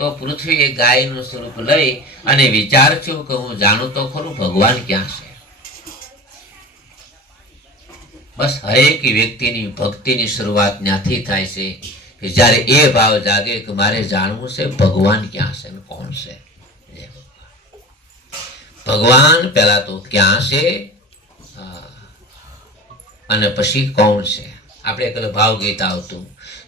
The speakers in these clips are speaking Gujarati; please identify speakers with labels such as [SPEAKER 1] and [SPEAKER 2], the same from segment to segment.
[SPEAKER 1] તો પૃથ્વી એ ગાયનું સ્વરૂપ લઈ અને વિચાર કે હું જાણું તો ખરું ભગવાન ક્યાં છે? બસ હરેક વ્યક્તિની ભક્તિની શરૂઆત ત્યાંથી થાય છે કે જ્યારે એ ભાવ જાગે કે મારે જાણવું છે ભગવાન ક્યાં છે કોણ છે? ભગવાન. પહેલા તો ક્યાં છે? અને પછી કોણ છે? આપણે કદાચ ભાવ આવતું.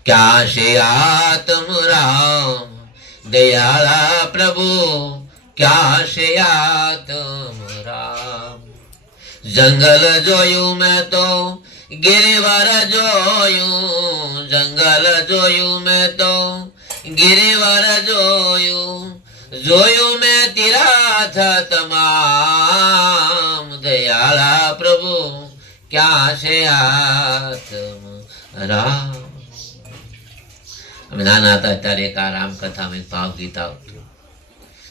[SPEAKER 1] ક્યાં છે આત્મ રામ? દયાળા પ્રભુ ક્યાં છે આત્મ રામ જંગલ જોયું મેં તો ગિરિવર જોયું જંગલ જોયું મેં તો ગિરિવર જોયું જોયું મેં તિરાથ તમામ દયાળા પ્રભુ ક્યાં છે આત્મ રામ અમે નાના હતા ત્યારે એક આ રામકથામાં એક ભાવ ગીત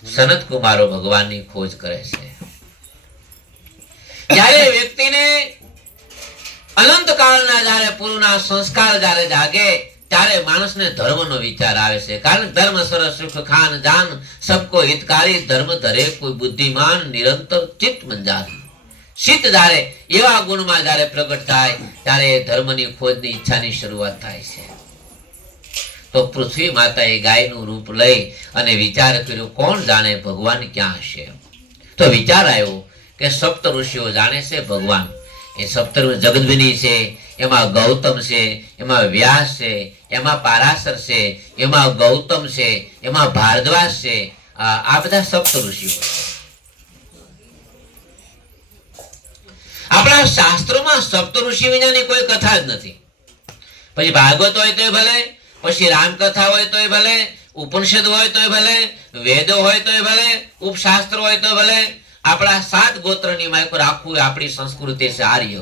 [SPEAKER 1] સનત કુમારો ભગવાનની ખોજ કરે છે. જ્યારે વ્યક્તિને અનંત કાળના જ્યારે પૂર્વના સંસ્કાર જ્યારે જાગે, ત્યારે માણસને ધર્મનો વિચાર આવે છે. કારણ ધર્મ સરસ સુખ, ખાન જાન, સબકો હિતકારી, ધર્મ ધરે કોઈ બુદ્ધિમાન, નિરંતર ચિત્ત મંજારી શીત જ્યારે એવા ગુણમાં જ્યારે પ્રગટ થાય, ત્યારે ધર્મની ખોજની ઈચ્છાની શરૂઆત થાય છે. તો પૃથ્વી માતાએ ગાયનું રૂપ લઈ અને વિચાર કર્યો, કોણ જાણે ભગવાન ક્યાં હશે? તો વિચાર આવ્યો કે સપ્ત ઋષિઓ જાણે છે ભગવાન. એ સપ્ત જગદવિની છે, એમાં ગૌતમ છે, એમાં વ્યાસ છે, એમાં પારાશર છે, એમાં ગૌતમ છે, એમાં ભારદ્વાજ છે, આ બધા સપ્ત ઋષિઓ. આપણા શાસ્ત્રોમાં સપ્ત ઋષિ વિનાની કોઈ કથા જ નથી. પછી ભાગવત હોય તો ભલે પછી રામકથા હોય તોય ભલે, ઉપનિષદ હોય તોય ભલે, વેદો હોય તોય ભલે, ઉપશાસ્ત્ર હોય તો ભલે, આપણા સાત ગોત્રની માયકો રાખવું આપણી સંસ્કૃતિ છે આર્ય.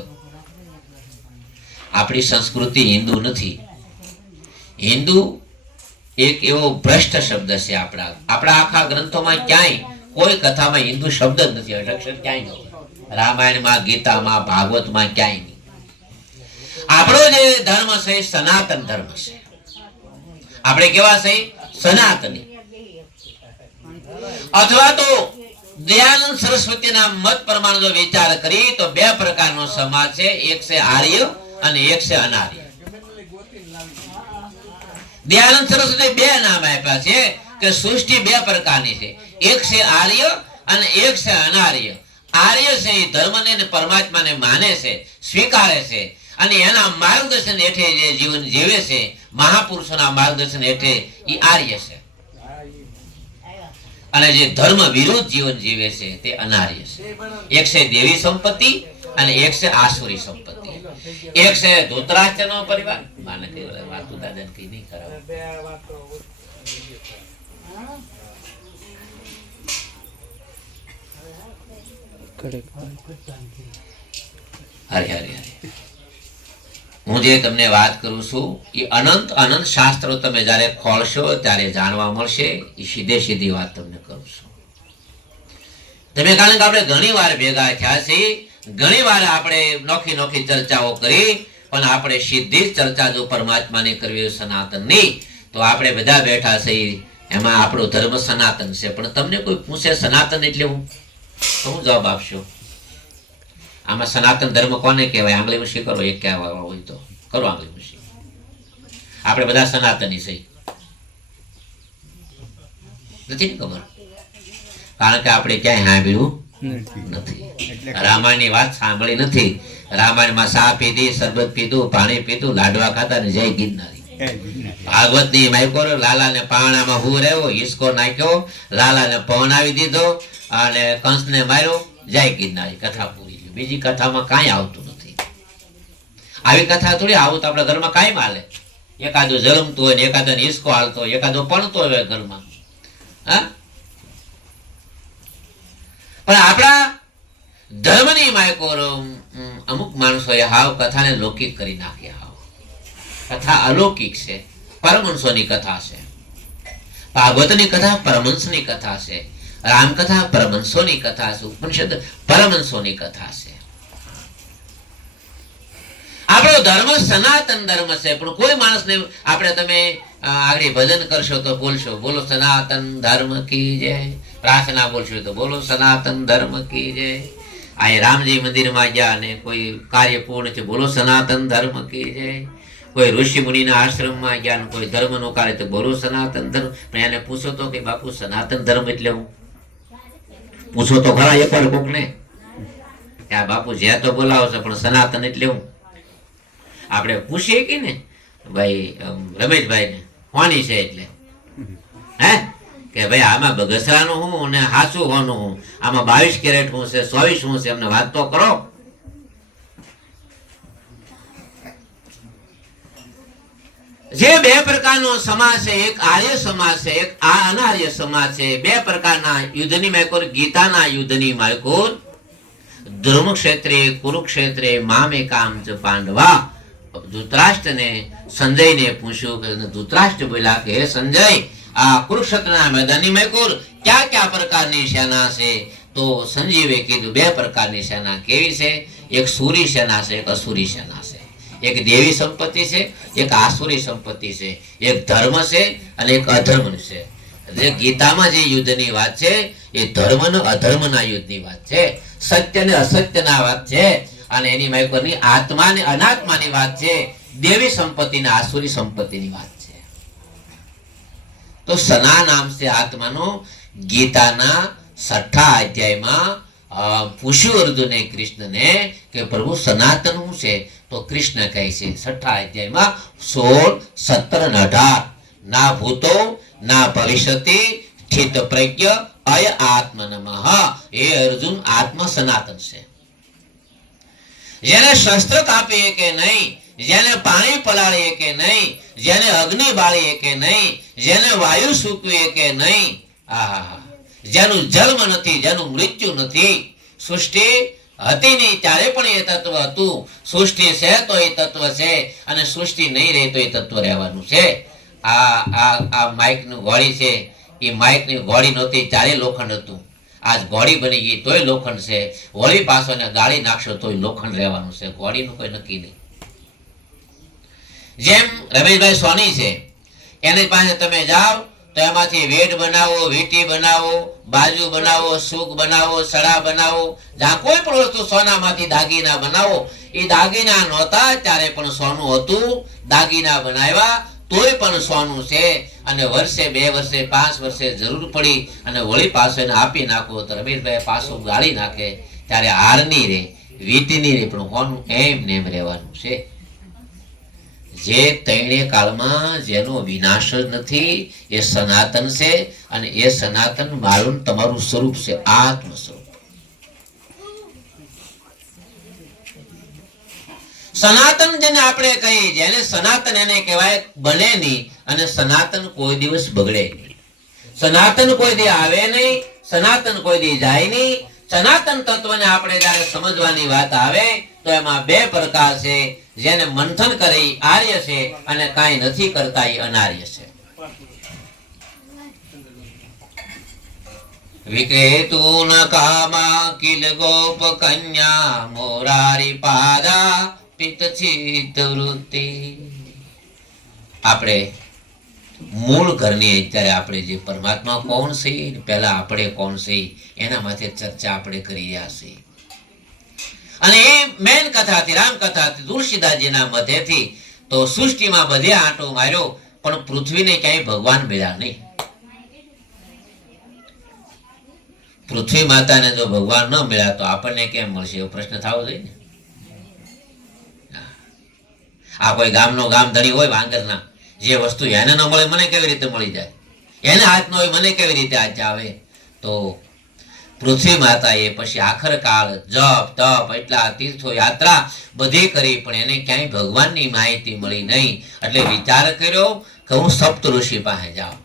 [SPEAKER 1] આપણી સંસ્કૃતિ હિન્દુ નથી. હિન્દુ એક એવો ભ્રષ્ટ શબ્દ છે આપણા. આપણા આખા ગ્રંથોમાં ક્યાંય, કોઈ કથામાં હિન્દુ શબ્દ જ નથી. અક્ષર ક્યાંય નથી રામાયણમાં, ગીતામાં, ભાગવતમાં ક્યાંય નહીં. આપણો જે ધર્મ છે સનાતન ધર્મ છે. આપણે કેવા છે? સનાતની. અથવા તો દયાનંદ સરસ્વતીના મત પ્રમાણે જો વિચાર કરી, તો બે પ્રકારનો સમાજ છે. એક છે આર્ય અને એક છે અનાર્ય. દયાનંદ સરસ્વતી બે નામ આપ્યા છે કે સૃષ્ટિ બે પ્રકારની છે. એક છે આર્ય અને એક છે અનાર્ય. આર્ય છે એ ધર્મને અને પરમાત્માને માને છે, સ્વીકારે છે. અને એના માર્ગદર્શન હેઠે જે જીવન જીવે છે, મહાપુરુષોના માર્ગદર્શન હેઠે એ આર્ય છે. અને જે ધર્મ વિરુદ્ધ જીવન જીવે છે, તે અનાર્ય છે. એક છે દેવી સંપત્તિ અને એક છે આસુરી સંપત્તિ. એક છે ધોતરાષ્ટ્રનો પરિવાર. માને કે ઓલા દાદા કઈ નહીં કરાવ. હરે હરે હરે. હું જે તમને વાત કરું છું, એ અનંત અનંત શાસ્ત્રો તમે જ્યારે ખોલશો ત્યારે જાણવા મળશે, એ સીધે સીધી વાત તમને કરું છું. તમે કારણ કે આપણે ઘણી વાર ભેગા થયા છીએ, ઘણી વાર આપણે નોખી નોખી ચર્ચાઓ કરી, પણ આપણે સીધી જ ચર્ચા જો પરમાત્માની કરવી સનાતનની, તો આપણે બધા બેઠા છીએ, એમાં આપણો ધર્મ સનાતન છે. પણ તમને કોઈ પૂછે સનાતન એટલે હું? તો હું જવાબ આપશો. આમાં સનાતન ધર્મ કોને કહેવાય? આંગળી મુશી કરો એક કહેવા હોય તો. કરો આંગળી મુશી આપણે બધા સનાતની છે નથી ને ખબર? કારણ કે આપણે ક્યાંય સાંભળ્યું નથી. રામાયણની વાત સાંભળી નથી. રામાયણમાં સા પીધી શરબત પીધું પાણી પીધું લાડવા ખાતા ને જય ગિરનારી. ભાગવતની માયકો લાલા ને પાણામાં હું રહ્યો હિસકો નાખ્યો લાલા ને પવનાવી દીધો અને કંસ ને માર્યો જય ગિરનારી કથા પૂરી. છે. બીજી કથામાં કાંઈ આવતું નથી. આવી કથા થોડી આવું તો આપણા ઘરમાં કાંઈ હાલે એકાદો જલમતો હોય ને એકાદો હિસકો હાલતો હોય, એકાદો પણતો હોય ઘરમાં. પણ આપણા ધર્મની માયકો અમુક માણસોએ હાવ કથાને લૌકિક કરી નાખી હાવ. કથા અલૌકિક છે. પરમહંસોની કથા છે. ભાગવતની કથા પરમહંસની કથા છે. રામકથા પરમહંસોની કથા છે, ઉપનિષદ પરમહંસોની કથા છે. આપણો ધર્મ સનાતન ધર્મ છે, પણ કોઈ માણસને આપણે તમે આગળ ભજન કરશો તો બોલશો, બોલો સનાતન ધર્મ કી જય. પ્રાર્થના બોલશો તો બોલો સનાતન ધર્મ કી જય. આ રામજી મંદિરમાં ગયા અને કોઈ કાર્ય પૂર્ણ છે બોલો સનાતન ધર્મ કી જય. કોઈ ઋષિ મુનિના આશ્રમમાં ગયા કોઈ ધર્મનો કાર્ય, તો બોલો સનાતન ધર્મ. એને પૂછો તો કે બાપુ, સનાતન ધર્મ એટલે હું પૂછો તો ખરા એકવાર કોકને આ બાપુ જે તો બોલાવો છે પણ સનાતન એટલે હું. આપણે પૂછીએ કે ને? ભાઈ રમેશભાઈને, હોની છે એટલે. હે? કે ભાઈ, આમાં બગસરાનું હું અને હાસુ હોનું હું. આમાં બાવીસ કેરેટ હું છે, ચોવીસ હું છે અમને વાત તો કરો. જે બે પ્રકારનો સમાજ છે. એક આર્ય સમાજ છે, એક આ અનાર્ય સમાજ છે. બે પ્રકારના યુદ્ધની માયકોર ગીતાના યુદ્ધની માયકોર ધર્મ ક્ષેત્રે કુરુક્ષેત્રે, મામે કામ ચ પાંડવા. ધૃતરાષ્ટ્રને સંજયને પૂછ્યું કે ધૃતરાષ્ટ્ર બોલ્યા કે, હે સંજય, આ કુરુક્ષેત્રના મેદાનની મેકુર ક્યાં ક્યાં પ્રકારની સેના છે? તો સંજીવે કીધું, બે પ્રકારની સેના કેવી છે? એક સૂરી સેના છે, એક અસુરી સેના છે. એક દેવી સંપત્તિ છે, એક આસુરી સંપત્તિ છે, એક ધર્મ છે અને એક અધર્મ છે. એટલે ગીતામાં જે યુદ્ધની વાત છે, એ ધર્મ અધર્મના યુદ્ધની વાત છે. સત્ય ને અસત્યના વાત છે અને એની માયકોની આત્મા ને અનાત્માની વાત છે. દેવી સંપત્તિ ને આસુરી સંપત્તિની વાત છે. તો સના નામ છે આત્માનો ગીતાના છઠ્ઠા અધ્યાયમાં પૂછ્યું અર્જુને કૃષ્ણને કે પ્રભુ સનાતન શું છે. તો કૃષ્ણ કહે છે, છઠ્ઠા અધ્યાયમાં સોળ, સત્તર અને અઢાર. ના ભૂતો, ના ભવિષ્યતિ સ્થિત પ્રજ્ઞ, અય આત્મનમઃ એ અર્જુન આત્મ સનાતન છે. જેને શસ્ત્ર કાપીએ કે નહીં, જેને પાણી પલાળીએ કે નહીં, જેને અગ્નિ બાળીએ કે નહીં, જેને વાયુ સૂકવીએ કે નહીં આહા જેનું જન્મ નથી, જેનું મૃત્યુ નથી. સૃષ્ટિ હતી નહીં, ત્યારે પણ એ તત્વ હતું. સૃષ્ટિ છે તો એ તત્વ છે અને સૃષ્ટિ નહીં રહે તો એ તત્વ રહેવાનું છે. આ આ આ માઇકનું ઘોડી છે. એ માઇકની ઘોડી નહોતી ત્યારે લોખંડ હતું. આજ ઘોડી બની ગઈ તોય લોખંડ છે. વળી પાછો ને ગાળી નાખશો તોય લોખંડ રહેવાનું છે. ઘોડીનું કોઈ નક્કી નહીં. જેમ રમેશભાઈ સોની છે, એની પાસે તમે જાઓ તો એમાંથી વેડ બનાવો, વીટી બનાવો, બાજુ બનાવો, સુક બનાવો, સડા બનાવો, જ્યાં કોઈ પણ વસ્તુ સોનામાંથી દાગીના બનાવો, એ દાગીના નહોતા, ત્યારે પણ સોનું હતું. દાગીના બનાવ્યા, તોય પણ સોનું છે. અને વર્ષે બે વર્ષે, પાંચ વર્ષે જરૂર પડી અને વળી પાછો એને આપી નાખો તો રમેશભાઈ પાછું ગાળી નાખે. ત્યારે હારની રે, વીટીની રે, પણ હોનું એમ નેમ રહેવાનું છે. જે તૈણે કાળમાં જેનો વિનાશ નથી, એ સનાતન છે અને એ સનાતન મારું તમારું સ્વરૂપ છે આત્મ સ્વરૂપ સનાતન જેને આપણે કહીએ જેને સનાતન એને કહેવાય બને નહીં અને સનાતન કોઈ દિવસ બગડે નહીં. સનાતન કોઈ દી આવે નહીં, સનાતન કોઈ દી જાય નહીં. સનાતન તત્વને આપણે જ્યારે સમજવાની વાત આવે, તો એમાં બે પ્રકાર છે. જેને મંથન કરે એ આર્ય છે અને કાંઈ નથી કરતા એ અનાર્ય છે. વિક્રેતુન કામા કિલ ગોપ કન્યા મોરારી પાદા પિતચિત વૃત્તિ. આપણે મૂળ ઘરની અત્યારે આપણે જે પરમાત્મા કોણ છે, પહેલા આપણે કોણ છે, એના માટે ચર્ચા આપણે કરી રહ્યા છીએ. અને એ મેન કથા હતી રામ કથા તુલસીદાસજીના મધ્યથી તો સૃષ્ટિમાં બધે આંટો માર્યો, પણ પૃથ્વીને ક્યાંય ભગવાન મળ્યા નહીં. પૃથ્વી માતાને જો ભગવાન ન મળ્યા તો આપણને કેમ મળશે, એવો પ્રશ્ન થવો જોઈએ ને? આ કોઈ ગામનો ગામ ધણી હોય વાંગરના, જે વસ્તુ એને ન મળે, મને કેવી રીતે મળી જાય? એને હાથ ન હોય, મને કેવી રીતે હાથ આવે? તો પૃથ્વી માતાએ પછી આખર કાળ જપ, તપ એટલા તીર્થો યાત્રા બધી કરી, પણ એને ક્યાંય ભગવાનની માહિતી મળી નહીં. એટલે વિચાર કર્યો કે હું સપ્ત ઋષિ પાસે જાઉં.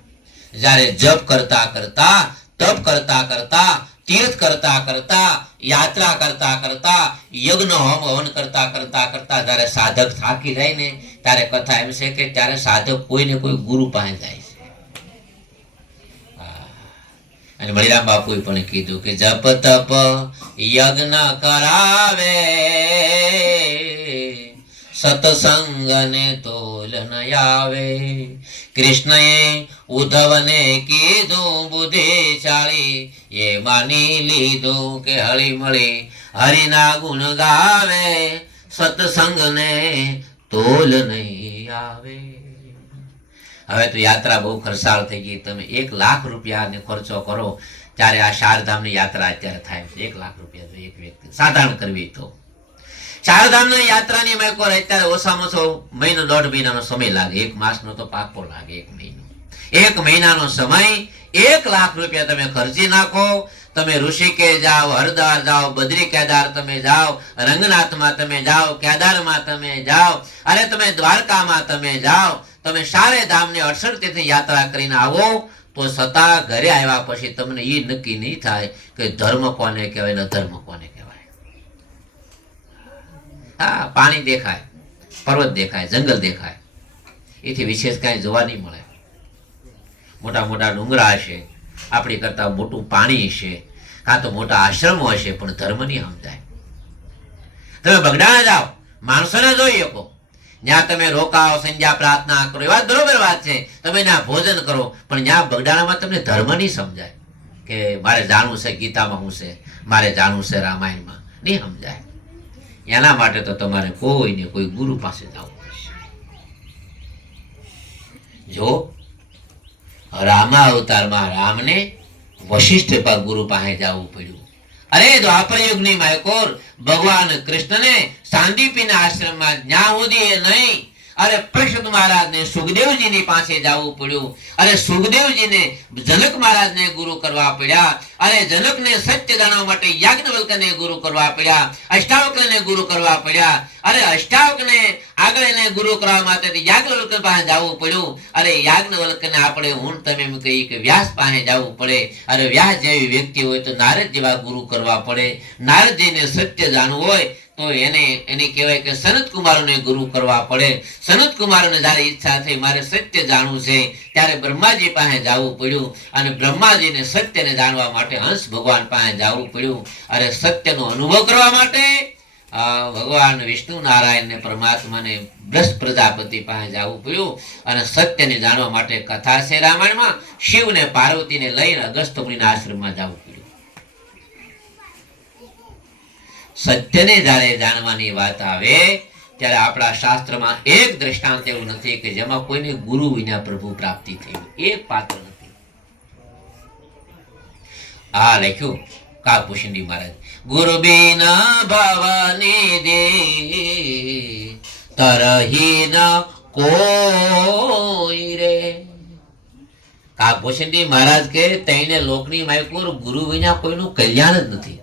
[SPEAKER 1] જ્યારે જપ કરતા કરતા, તપ કરતા કરતા, તીર્થ કરતા કરતા, યાત્રા કરતા કરતા, યજ્ઞ હોમ હવન કરતા કરતા કરતા જ્યારે સાધક થાકી જાય ને, ત્યારે કથા એમ છે કે ત્યારે સાધક કોઈને કોઈ ગુરુ પાસે જાય છે. અને મણિરામ બાપુએ પણ કીધું કે જપ તપ યજ્ઞ કરાવે સતસંગને તોલ આવે કૃષ્ણએ ઉદ્ધવને કીધું, બુદ્ધિશાળી, એ માની લીધું કે હળી મળી હરિના ગુણ ગાવે, સત્સંગને તોલ નહીં આવે હવે તો યાત્રા બહુ ખર્ચાળ થઈ ગઈ. તમે એક લાખ રૂપિયાને ખર્ચો કરો, ત્યારે આ શારધામની યાત્રા અત્યારે થાય એક લાખ રૂપિયા તો એક વ્યક્તિ સાધારણ કરવી તો. ચારધામની યાત્રાની મેં કહો અત્યારે ઓછામાં ઓછો મહિનો દોઢ મહિનાનો સમય લાગે. એક માસનો તો પાકો લાગે, એક મહિનો. એક મહિનાનો સમય, એક લાખ રૂપિયા તમે ખર્ચી નાખો. તમે ઋષિકેશ જાઓ, હરદ્વાર જાઓ, બદ્રી કેદાર તમે જાઓ, રંગનાથમાં તમે જાઓ, કેદારમાં તમે જાઓ, અરે તમે દ્વારકામાં તમે જાઓ તમે સારે ધામને અડસઠ તેથી યાત્રા કરીને આવો, તો સતા ઘરે આવ્યા પછી તમને એ નક્કી નહીં થાય કે ધર્મ કોને કહેવાય ને ધર્મ કોને કહેવાય. હા, પાણી દેખાય, પર્વત દેખાય, જંગલ દેખાય. એથી વિશેષ કાંઈ જોવા નહીં મળે. મોટા મોટા ડુંગરા હશે, આપણી કરતાં મોટું પાણી હશે, કાં તો મોટા આશ્રમો હશે, પણ ધર્મ નહીં સમજાય. તમે બગડાણા જાઓ, માણસોને જોઈ શકો. ત્યાં તમે રોકાઓ, સંધ્યા, પ્રાર્થના કરો, એ વાત બરોબર વાત છે. તમે ના ભોજન કરો, પણ ત્યાં બગડાણામાં તમને ધર્મ નહીં સમજાય, કે મારે જાણવું છે, ગીતામાં હું છે, મારે જાણવું છે રામાયણમાં, નહીં સમજાય. એના માટે તો તમારે કોઈને કોઈ ગુરુ પાસે જવું જો રામા અવતારમાં રામને વશિષ્ઠ પા ગુરુ પાસે જવું પડ્યું. અરે દ્વાપર યુગની માયકોર ભગવાન કૃષ્ણને સાંદીપીના આશ્રમમાં જ્યાં સુધી નહીં, અરે પ્રસિદ્ધ મહારાજને સુખદેવજીની પાસે જવું પડ્યું. અરે સુખદેવજીને, જનક મહારાજને ગુરુ કરવા પડ્યા. અરે જનકને સત્ય જાણવા માટે યાજ્ઞવલ્કને ગુરુ કરવા પડ્યા. અષ્ટાવક્રને ગુરુ કરવા પડ્યા. અરે અષ્ટાવકને આગળ એને ગુરુ કરવા માટે યાજ્ઞવલ્ક પાસે જવું પડ્યું. અરે યાજ્ઞવલ્કને આપણે હું તમે એમ કહી કે વ્યાસ પાસે જવું પડે. અરે વ્યાસ જેવી વ્યક્તિ હોય તો નારદ જેવા ગુરુ કરવા પડે. નારદજીને સત્ય જાણવું હોય તો એને એને કહેવાય કે સનત કુમારોને ગુરુ કરવા પડે. સનત કુમારોને જ્યારે ઈચ્છા થઈ, મારે સત્ય જાણવું છે, ત્યારે બ્રહ્માજી પાસે જવું પડ્યું અને બ્રહ્માજીને સત્યને જાણવા માટે હંસ ભગવાન પાસે જવું પડ્યું. અને સત્યનો અનુભવ કરવા માટે ભગવાન વિષ્ણુ નારાયણ ને પરમાત્માને બ્રહ્મ પ્રજાપતિ પાસે જવું પડ્યું અને સત્યને જાણવા માટે કથા છે રામાયણમાં. શિવ ને પાર્વતીને લઈને અગસ્ત મુનિના આશ્રમમાં જવું પડ્યું. સત્યને જ્યારે જાણવાની વાત આવે, ત્યારે આપણા શાસ્ત્રમાં એક દ્રષ્ટાંત એવું નથી કે જેમાં કોઈને ગુરુ વિના પ્રભુ પ્રાપ્તિ થઈ. એક પાત્ર નથી. આ લખ્યું કાકભૂષણજી મહારાજ. ગુરુ બિના ભવાની દે તરહી ના કોઈ રે. કાકભૂષણજી મહારાજ કે તઈને લોકની માયકુર ગુરુ વિના કોઈનું કલ્યાણ જ નથી.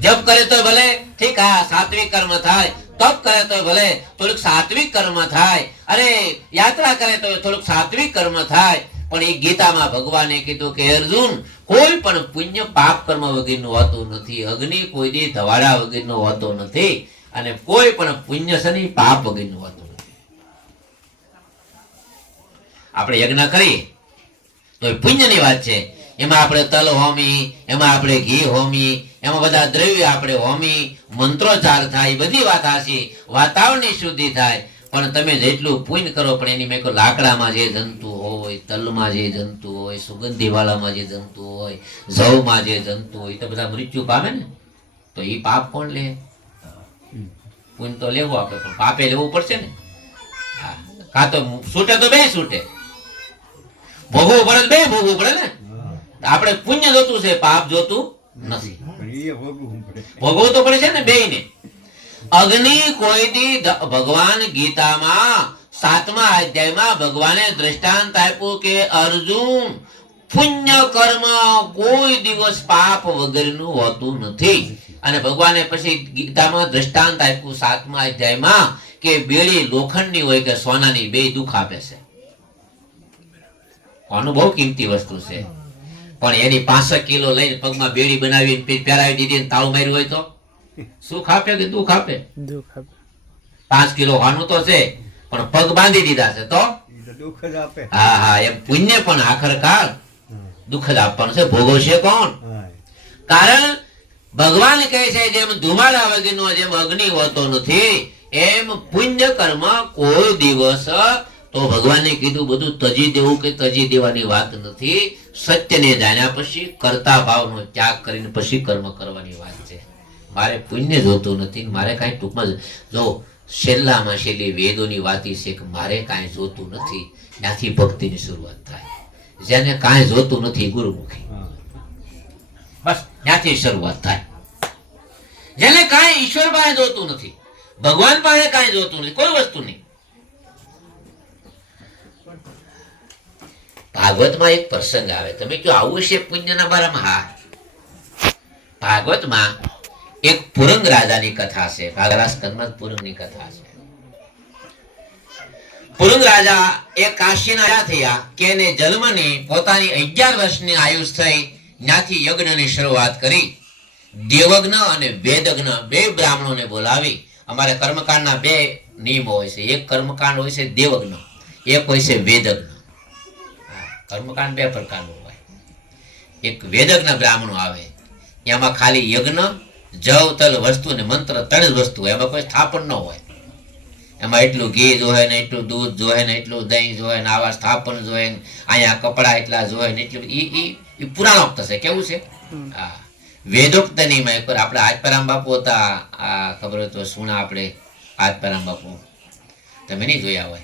[SPEAKER 1] જપ કરે તો ભલે. ઠીક, હા, સાત્વિક કર્મ થાય. તપ કરે તો ભલે, થોડુંક સાત્વિક કર્મ થાય. અરે, યાત્રા કરે તો થોડુંક સાત્વિક કર્મ થાય. પણ એ ગીતામાં ભગવાને કીધું કે, અર્જુન, કોઈ પણ પુણ્ય પાપ કર્મ વગેરેનું હોતું નથી. અગ્નિ, કોઈ દી ધવાડા વગેરેનું હોતો નથી. અને કોઈ પણ પુણ્ય શનિ, પાપ વગેરેનું હોતું નથી. આપણે યજ્ઞ કરીએ. તો એ પુણ્યની વાત છે. એમાં આપણે તલ હોમી, એમાં આપણે ઘી હોમી એમાં બધા દ્રવ્ય આપણે હોમી મંત્રોચ્ચાર થાય બધી વાત હાસી વાતાવરણની શુદ્ધિ થાય. પણ તમે જેટલું પૂન કરો પણ એની મેં કહું લાકડામાં જે જંતુ હોય તલમાં જે જંતુ હોય સુગંધી વાળામાં જે જંતુ હોય જવમાં જે જંતુ હોય તો બધા મૃત્યુ પામે ને? તો એ પાપ કોણ લે? પૂન તો લેવું આપણે પણ પાપે લેવું પડશે ને? હા. કાં તો છૂટે તો બે છૂટે ભોગવું પડે બે ભોગવું પડે ને? આપણે પુણ્ય જોતું છે પાપ જોતું નથી.
[SPEAKER 2] ભોગવવું
[SPEAKER 1] તો પડે છે ને બેયને. અગ્નિ કોઈથી ભગવાન ગીતામાં સાતમા અધ્યાયમાં ભગવાને દ્રષ્ટાંત આપ્યું કે અર્જુન, પુણ્ય કર્મ કોઈ દિવસ પાપ વગરનું હોતું નથી. અને ભગવાને પછી ગીતામાં દ્રષ્ટાંત આપ્યું સાતમા અધ્યાયમાં કે બેડી લોખંડની હોય કે સોનાની બે દુઃખ આપે છે. કોનું કિંમતી વસ્તુ છે. પણ એની પાસઠ કિલો લઈને પગમાં બેડી બનાવી પહેરાવી દીધી ને તાળું માર્યું હોય તો? સુખ આપે કે દુઃખ આપે
[SPEAKER 3] દુઃખ આપે
[SPEAKER 1] પાંચ કિલો હોવાનું તો છે પણ પગ બાંધી દીધા છે તો?
[SPEAKER 2] દુઃખ જ આપે.
[SPEAKER 1] હા હા એમ પુણ્ય પણ આખરકાર દુઃખ જ આપવાનું છે ભોગવશે કોણ? કારણ ભગવાન કહે છે જેમ ધુમાડા વગરનો જેમ અગ્નિ હોતો નથી એમ પુણ્ય કર્મ કોઈ દિવસ તો ભગવાને કીધું બધું તજી દેવું કે તજી દેવાની વાત નથી. સત્યને જાણ્યા પછી કરતા ભાવનો ત્યાગ કરીને પછી કર્મ કરવાની વાત છે. મારે પુણ્ય જોતું નથી મારે કાંઈ ટૂંકમાં જો છેલ્લામાં છેલ્લી વેદોની વાત છે કે મારે કાંઈ જોતું નથી ત્યાંથી ભક્તિની શરૂઆત થાય. જેને કાંઈ જોતું નથી ગુરુમુખી. બસ ત્યાંથી શરૂઆત થાય. જેને કાંઈ ઈશ્વર પાસે જોતું નથી ભગવાન પાસે કાંઈ જોતું નથી કોઈ વસ્તુ નહીં. ભાગવતમાં એક પ્રસંગ આવે. તમે કહો, આવું છે પુણ્યના બારામાં? હા. ભાગવતમાં એક પુરંગ રાજાની કથા છે. ભાગરા સ્કંદમાં પુરંગની કથા છે. પુરંગ રાજા એ કાશીના આયા થયા કે એને જન્મની પોતાની અગિયાર વર્ષની આયુષ થઈ ત્યાંથી યજ્ઞની શરૂઆત કરી. દેવજ્ઞ અને વેદજ્ઞ બે બ્રાહ્મણોને બોલાવી. અમારે કર્મકાંડના બે નિયમો હોય છે. એક કર્મકાંડ હોય છે દેવજ્ઞ એક હોય છે વેદજ્ઞ કર્મકાંડ બે પ્રકારનું હોય. એક વેદજ્ઞ બ્રાહ્મણો આવે એમાં ખાલી યજ્ઞ જવ તલ વસ્તુ અને મંત્ર ત્રણ જ વસ્તુ એમાં કોઈ સ્થાપન ન હોય. એમાં એટલું ઘી જોહે ને એટલું દૂધ જોહે ને એટલું દહીં જોહે ને આવા સ્થાપન જોહે ને અહીંયા કપડાં એટલા જોહે ને એટલું એ એ પુરાણોક્ત છે. કેવું છે? હા. વેદોક્ત નહીં એક વાર આપણે આજપરામ બાપુ હતા. આ ખબર હોય તો સુણા આપણે આજપરામ બાપુ. તમે નહીં જોયા હોય?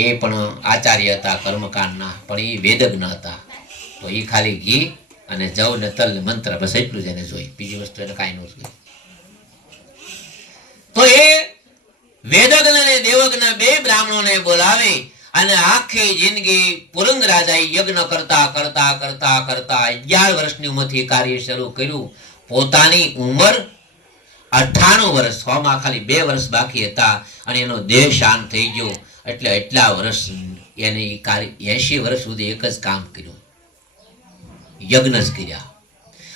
[SPEAKER 1] એ પણ આચાર્ય હતા, કર્મકાંડના, પણ એ વેદજ્ઞ હતા. તો એ ખાલી ઘી અને જવ ને તલ મંત્ર બસ એટલું જ એને જોઈ. બીજી વસ્તુ એને કાંઈ ન જોઈ. તો એ વેદજ્ઞ અને દેવજ્ઞ બે બ્રાહ્મણોને બોલાવી અને આખી જિંદગી પુરંગ રાજાએ યજ્ઞ કરતા કરતા કરતા કરતા અગિયાર વર્ષની ઉંમરથી કાર્ય શરૂ કર્યું. પોતાની ઉંમર અઠ્ઠાણું વર્ષ. સોમાં ખાલી બે વર્ષ બાકી હતા અને એનો દેહ શાંત થઈ ગયો. એટલે એટલા વર્ષ, એને કાર્ય એંશી વર્ષ સુધી એક જ કામ કર્યું. યજ્ઞ જ કર્યા.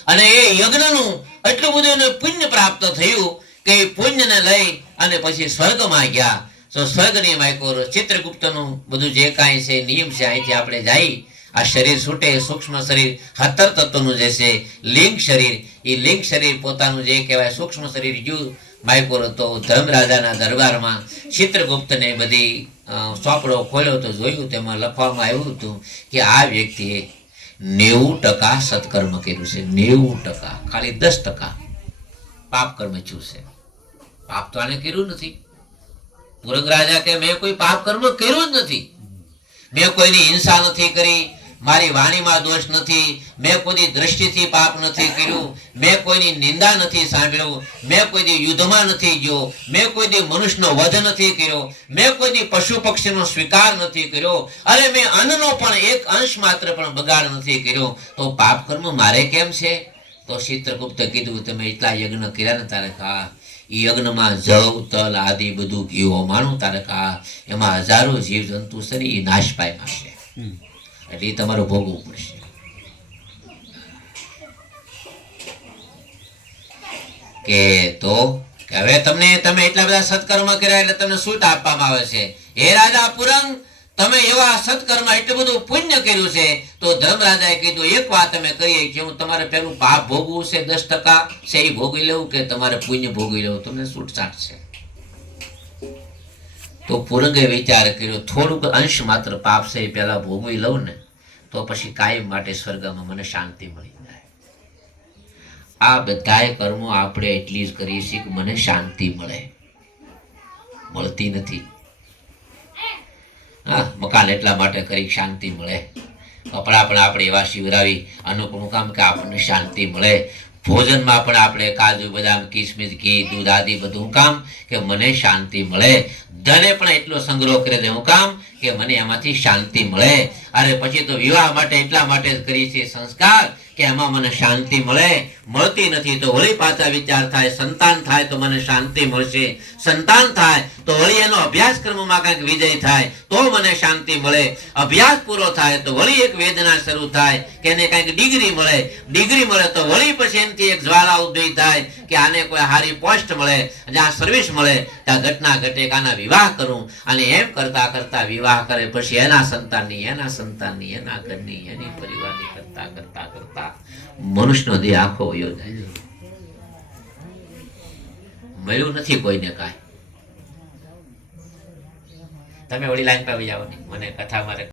[SPEAKER 1] અને એ યજ્ઞનું એટલું બધું એને પુણ્ય પ્રાપ્ત થયું કે એ પુણ્યને લઈ અને પછી સ્વર્ગમાં ગયા. તો સ્વર્ગની માયકોર ચિત્રગુપ્તનું બધું જે કાંઈ છે, નિયમ છે, અહીંથી આપણે જઈ આ શરીર છૂટે, સૂક્ષ્મ શરીર, હતર તત્વનું જે છે, લિંગ શરીર એ લિંગ શરીર પોતાનું જે કહેવાય, સૂક્ષ્મ શરીર યુ માયકોર તો ધર્મરાજાના દરબારમાં ચિત્રગુપ્તને બધી ચોપડો ખોલ્યો તો જોયું, તેમાં લખવામાં આવ્યું હતું કે આ વ્યક્તિએ નેવું ટકા સત્કર્મ કર્યું છે. નેવું ટકા. ખાલી દસ ટકા પાપ કર્મ થયું છે. પાપ તો આને કર્યું નથી. પુરંગ રાજા કે મેં કોઈ પાપ કર્મ કર્યું જ નથી. મેં કોઈની હિંસા નથી કરી. મારી વાણીમાં દોષ નથી, મેં કોઈની દ્રષ્ટિથી પાપ નથી કર્યું, મેં કોઈની નિંદા નથી સાંભળ્યું, મેં કોઈની યુદ્ધમાં નથી ગયો, મેં કોઈની મનુષ્યનો વધ નથી કર્યો, મેં કોઈની પશુ પક્ષીનો સ્વીકાર નથી કર્યો, અને મેં અન્નનો પણ એક અંશ માત્ર પણ બગાડ નથી કર્યો. તો પાપ કર્મ મારે કેમ છે? તો ચિત્રગુપ્ત કીધું, તમે એટલા યજ્ઞ કર્યા ને તારે કા યજ્ઞમાં જવ તલ આદિ બધું ઘીઓ માનું તારે કા એમાં હજારો જીવ જંતુ છે એ નાશ પામ્યા છે. એટલે એ તમારે ભોગવવું પડશે. કે તો? હવે તમને, તમે એટલા બધા સત્કર્મ કર્યા એટલે તમને છૂટ આપવામાં આવે છે? હે રાજા પુરંગ, તમે એવા સત્કર્મ એટલું બધું પુણ્ય કર્યું છે, તો ધર્મરાજાએ કીધું, એક વાત અમે કરીએ કે હું તમારે પેલું પાપ ભોગવું છે, દસ ટકા છે એ ભોગવી લેવું કે તમારે પુણ્ય ભોગવી લેવું? તમને છૂટછાટ છે. તો પુરંગે વિચાર કર્યો, થોડુંક અંશ માત્ર પાપ છે એ પેલા ભોગવી લઉં ને. તો પછી કાયમ માટે સ્વર્ગમાં મને શાંતિ મળી જાય. આ બધાય કર્મો આપણે એટલી જ કરીએ છીએ કે મને શાંતિ મળે. મળતી નથી. હા, મકાન એટલા માટે કરી શાંતિ મળે. કપડાં પણ આપણે એવા શિવરાવી અનુકૂળ કામ કે આપણને શાંતિ મળે. ભોજનમાં પણ આપણે કાજુ, બદામ, કિસમિસ, ઘી, દૂધ આદિ બધું કામ કે મને શાંતિ મળે. ધને પણ એટલો સંગ્રહ કરે દે હું કામ કે મને એમાંથી શાંતિ મળે. અરે પછી તો વિવાહ માટે એટલા માટે જ કરીએ છીએ સંસ્કાર કે આમાં મને શાંતિ મળે? મળતી નથી તો વળી પાછા વિચાર થાય, સંતાન થાય તો મને શાંતિ મળશે. સંતાન થાય તો વળી એનો અભ્યાસક્રમમાં કંઈક વિજય થાય, તો મને શાંતિ મળે. અભ્યાસ પૂરો થાય તો વળી એક વેદના શરૂ થાય, કે એને કંઈક ડિગ્રી મળે. ડિગ્રી મળે તો વળી પછી એનાથી એક જ્વાળા ઉદય થાય, કે આને કોઈ સારી પોસ્ટ મળે જ્યાં સર્વિસ મળે. ત્યાં ઘટના ઘટે આના વિવાહ કરું. અને એમ કરતા કરતા વિવાહ કરે, પછી એના સંતાનની એના સંતાનની, એના ઘરની, એની પરિવારની કરતા કરતા કરતા મનુષ્યનો દેહ આખો વયો જાય મળ્યું નથી કોઈને કાંઈ. તમે ઓલી લાઈન પર આવી જાઓ મને કથા મારે